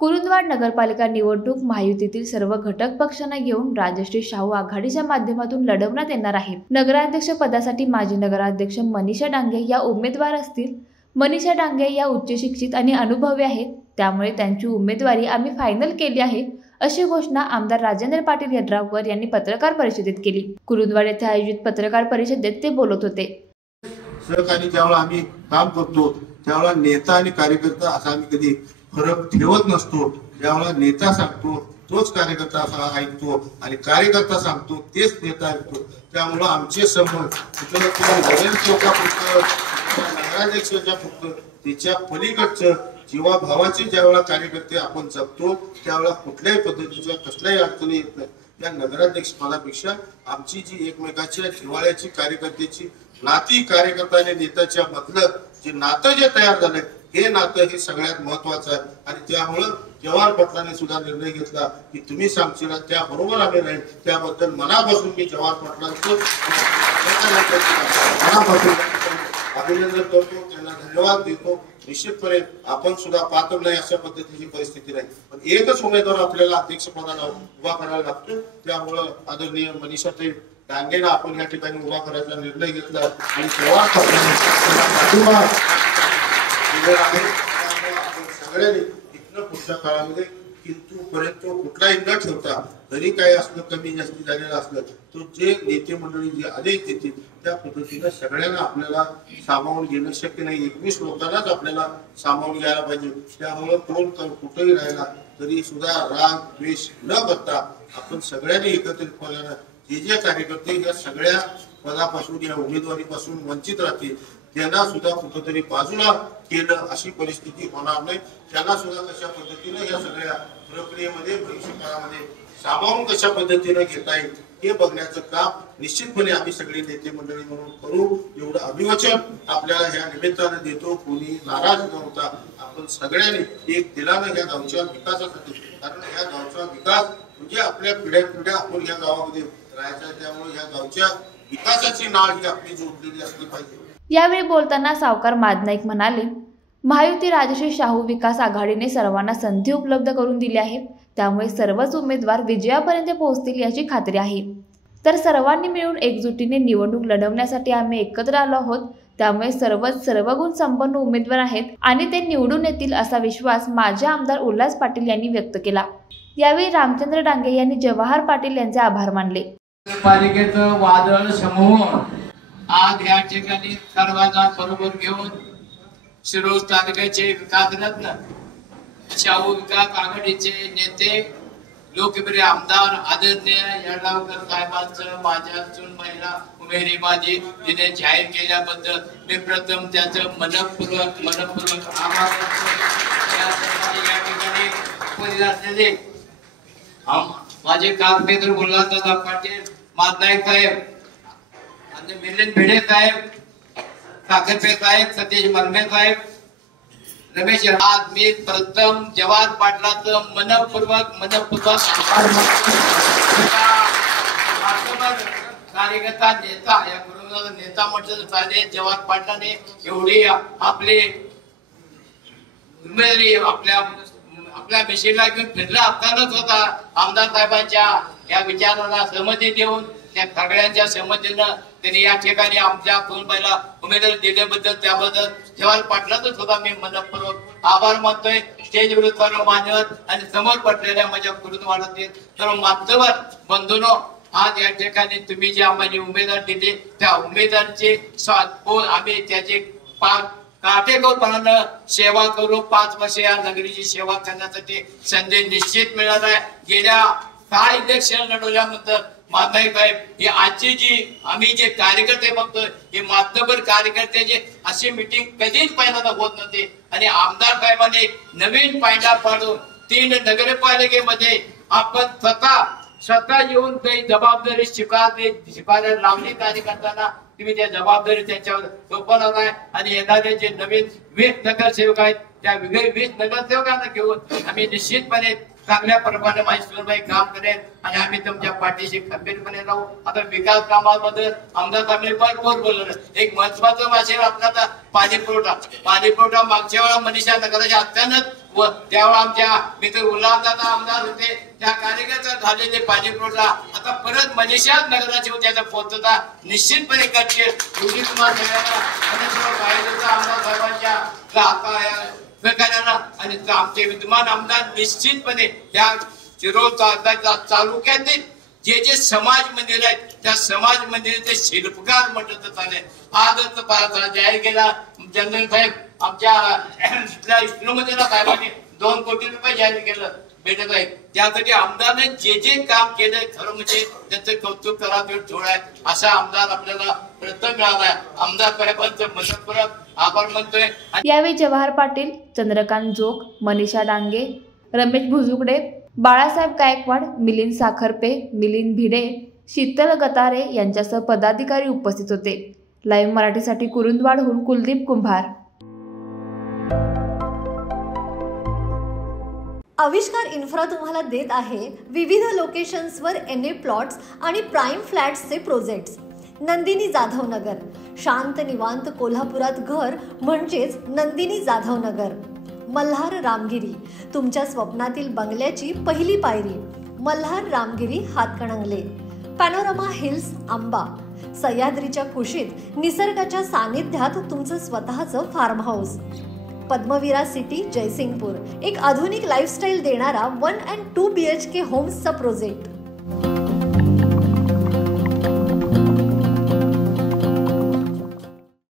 कुरुंदवाड नगरपालिका निवडणूक महायुतीतील सर्व घटक पक्षांना घेऊन राजश्री शाहू आघाडीच्या माध्यमातून लढवण्यात येणार आहे। नगराध्यक्ष पदासाठी माजी नगराध्यक्ष मनीषा डांगे या उमेदवार असतील। मनीषा डांगे या उच्च शिक्षित आणि अनुभवी आहेत, त्यामुळे त्यांची उमेदवारी आम्ही फायनल केली आहे, अशी घोषणा आमदार राजेंद्र पाटील यड्रावकर यांनी पत्रकार परिषदेत केली। कुरुंदवाड येथे आयोजित पत्रकार परिषदेत ते बोलत होते। सहकारी ज्यावेळेला आम्ही काम करतो त्यावेळेला नेता आणि कार्यकर्ता असा आम्ही कधी फरक ठेवत नसतो। ज्यावेळेला नेता सांगतो तोच कार्यकर्ता असा ऐकतो आणि कार्यकर्ता सांगतो तेच नेता ऐकतो। त्यामुळे आमचे संबंध नगराध्यक्षाच्या फक्त त्याच्या पलीकडचं जीवाभावाचे ज्यावेळेला कार्यकर्ते आपण जगतो त्यावेळेला कुठल्याही पद्धतीच्या कसल्याही अडचणी येत नाही। या नगराध्यक्ष पदापेक्षा आमची जी एकमेकाच्या जिव्हाळ्याची कार्यकर्त्याची नाती कार्यकर्ता आणि नेत्याच्या मधलं जे नातं जे तयार झालंय हे नातं हे सगळ्यात महत्वाचं आहे। आणि त्यामुळं जवाहर पाटलांनी सुद्धा निर्णय घेतला की तुम्ही सांगशील त्याबरोबर आम्ही राहील। त्याबद्दल मनापासून मी जवाहर पाटलांचं मनापासून अभिनंदन करतो, त्यांना धन्यवाद देतो। निश्चितपणे आपण सुद्धा पात्र नाही अशा पद्धतीची परिस्थिती नाही, पण एकच उमेदवार आपल्याला अध्यक्षपदाला उभा करायला लागतो। त्यामुळं आदरणीय मनीषाताई डांगेला आपण या ठिकाणी उभा करायचा निर्णय घेतला आणि जवाहर पाटलांनी सगळ्यांनी इथनं पुढच्या काळामध्ये किंतु परंतु कुठलाही न ठेवता जरी काही असलं कमी जास्ती झालेलं असलं तो जे नेते मंडळी जे आदेश देतील त्या पद्धतीनं सगळ्यांना आपल्याला सामावून घेणं शक्य नाही। 21 लोकांनाच आपल्याला सामावून घ्यायला पाहिजे। त्यामुळे कोण कुठेही राहिला तरी सुद्धा राग द्वेष न करता आपण सगळ्यांनी एकत्रितपणे जे जे कार्यकर्ते या सगळ्या पदापासून या उमेदवारीपासून वंचित राहतील त्यांना सुद्धा कुठेतरी बाजूला केलं अशी परिस्थिती होणार नाही। त्यांना सुद्धा कशा पद्धतीने या सगळ्या प्रक्रियेमध्ये भविष्य काळामध्ये सामावून कशा पद्धतीने घेता येईल हे बघण्याचं काम निश्चितपणे आम्ही सगळे नेते मंडळी म्हणून करू एवढं अभिवचन आपल्याला ह्या निमित्तानं देतो। कोणी नाराज न होता आपण सगळ्यांनी एक दिलानं या गावच्या विकासासाठी, कारण या गावचा विकास म्हणजे आपल्या पिढ्या आपण या गावामध्ये राहायचा, त्यामुळे या गावच्या विकासाची नाळ ही आपली जोडलेली असली पाहिजे। यावेळी बोलताना सावकार मादनाईक म्हणाले, महायुती राजश्री शाहू विकास आघाडीने सर्वांना संधी उपलब्ध करून दिली आहे, त्यामुळे सर्वच उमेदवार विजयापर्यंत पोहोचतील याची खात्री आहे। तर सर्वांनी मिळून एकजुटीने निवडणूक लढवण्यासाठी आम्ही एकत्र आलो आहोत, त्यामुळे सर्वच सर्वगुण संपन्न उमेदवार आहेत आणि ते निवडून येतील असा विश्वास माजी आमदार उल्हास पाटील यांनी व्यक्त केला। यावेळी रामचंद्र डांगे यांनी जवाहर पाटील यांचे आभार मानले। पालिकेचं वादळ समूह आज या ठिकाणी सर्वांना बरोबर घेऊन शिरोळ तालुक्याचे विकासरत्न शाहू विकास आघाडीचे नेते लोकप्रिय आमदार आदरणीय यड्रावकर साहेबांचं माझ्या महिला उमेरी माझी तिने जाहीर केल्याबद्दल मी प्रथम त्याचं मनपूर्वक आभार या ठिकाणी उपस्थित असलेले माझे कारपेत्र गुलाबदादा पाटील, मादनाईक साहेब, मिलिंद भिडे साहेब, साखरपे साहेब, सतीश मरमे साहेब, रमेश, आज मी प्रथम जवाहर पाटलाचं मनपूर्वक कार्यकर्ता नेता या कुरुंदवाड नेता म्हटलं चालेल। जवाहर पाटलाने एवढी आपली उमेदवारी आपल्या मिशीला घेऊन फिरला असतानाच होता आमदार साहेबांच्या या विचाराला सहमती देऊन त्या सगळ्यांच्या सहमतीनं त्यांनी या ठिकाणी आमच्या कुरुंदवाडला उमेदवारी दिल्याबद्दल त्याबद्दल जवाहर पाटलाचाच सुद्धा मी मनपूर्वक आभार मानतोय। स्टेजवर सर्व मान्यवर आणि समोर पडलेल्या माझ्या कुरुंदवाडातील सर्व माध्यमवर बंधूंनो, आज या ठिकाणी तुम्ही जे आम्हाला उमेदवार दिले त्या उमेदवारांचे आम्ही त्याचे काटेकोरपणानं सेवा करू। 5 वर्ष या नगरीची सेवा करण्यासाठी संधी निश्चित मिळाला आहे। गेल्या 6 इलेक्शन लढवल्यानंतर मादनाईक साहेब ही आजची जी आम्ही जे कार्यकर्ते बघतोय हे माध्यमभर कार्यकर्त्याचे अशी मीटिंग कधीच पहिल्यांदा होत नव्हती आणि आमदार साहेबांनी नवीन पायंडा पाडून 3 नगरपालिकेमध्ये आपण स्वतः येऊन काही जबाबदारी शिकायला लावली कार्यकर्त्यांना। तुम्ही त्या जबाबदारी त्यांच्यावर सोपवणार आणि येणारे जे नवीन 20 नगरसेवक आहेत त्या 20 नगरसेवकांना घेऊन आम्ही निश्चितपणे चांगल्या प्रमाणे माझी काम करेल आणि आम्ही तुमच्या पाठीशी खंबीरपणे राहू। आता विकास कामाबद्दल आमदार साहेबांनी भरपूर बोललं। एक महत्वाचं विषय आपला पाणी पुरवठा मागच्या वेळा मनीषा नगराच्या अचानक व त्यावेळेला आमच्या मित्र उल्हासदादा आमदार होते, त्या कार्यकर्ता झालेले पाणी पुरवठा आता परत मनीषा नगराचे त्याचा पोहोचता निश्चितपणे करतील. एवढी तुम्हाला सगळ्यांना आमदार साहेबांच्या सहकार्यानं आणि आमचे विद्यमान आमदार निश्चितपणे या शिरोळ तालुक्यातील जे जे समाज मंदिर आहेत त्या समाज मंदिराचे शिल्पकार म्हटलं चालेल. आजच जाहीर केला जनरल साहेब आमच्या विष्णू मंदिरा साहेबांनी 2 कोटी रुपये जाहीर केलं भेटत आहेत. त्यासाठी आमदारने जे जे काम केलंय खरं म्हणजे त्याचं कौतुक करा थोडं आहे. असा आमदार आपल्याला प्रथम मिळालाय. आमदार साहेबांचं मनपूर्वक आभार मानतोय. यावेळी जवाहर पाटील, चंद्रकांत जोग, मनीषा डांगे, रमेश भुजुगडे, बाळासाहेब गायकवाड, मिलिंद साखरपे, मिलिंद भिडे, शीतल गतारे यांच्यासह पदाधिकारी उपस्थित होते. लाईव्ह मराठीसाठी कुरुंदवाडहून कुलदीप कुंभार. आविष्कार इन्फ्रा तुम्हाला देत आहे विविध लोकेशन्सवर NA प्लॉट्स आणि प्राईम फ्लॅट्सचे प्रोजेक्ट्स. नंदिनी जाधव नगर, शांत निवांत कोल्हापुरात घर म्हणजेच नंदिनी जाधव नगर. मल्हार रामगिरी, तुमच्या स्वप्नातील बंगल्याची पहिली पायरी. मल्हार रामगिरी हातकणंगले. पॅनोरामा हिल्स आंबा, सह्याद्रीच्या कुशीत निसर्गाच्या सानिध्यात तुमचं स्वतःचं farm house. Padmavira city Jaysingpur, एक आधुनिक लाईफस्टाईल देणारा 1 and 2 BHK होम्सचा प्रोजेक्ट.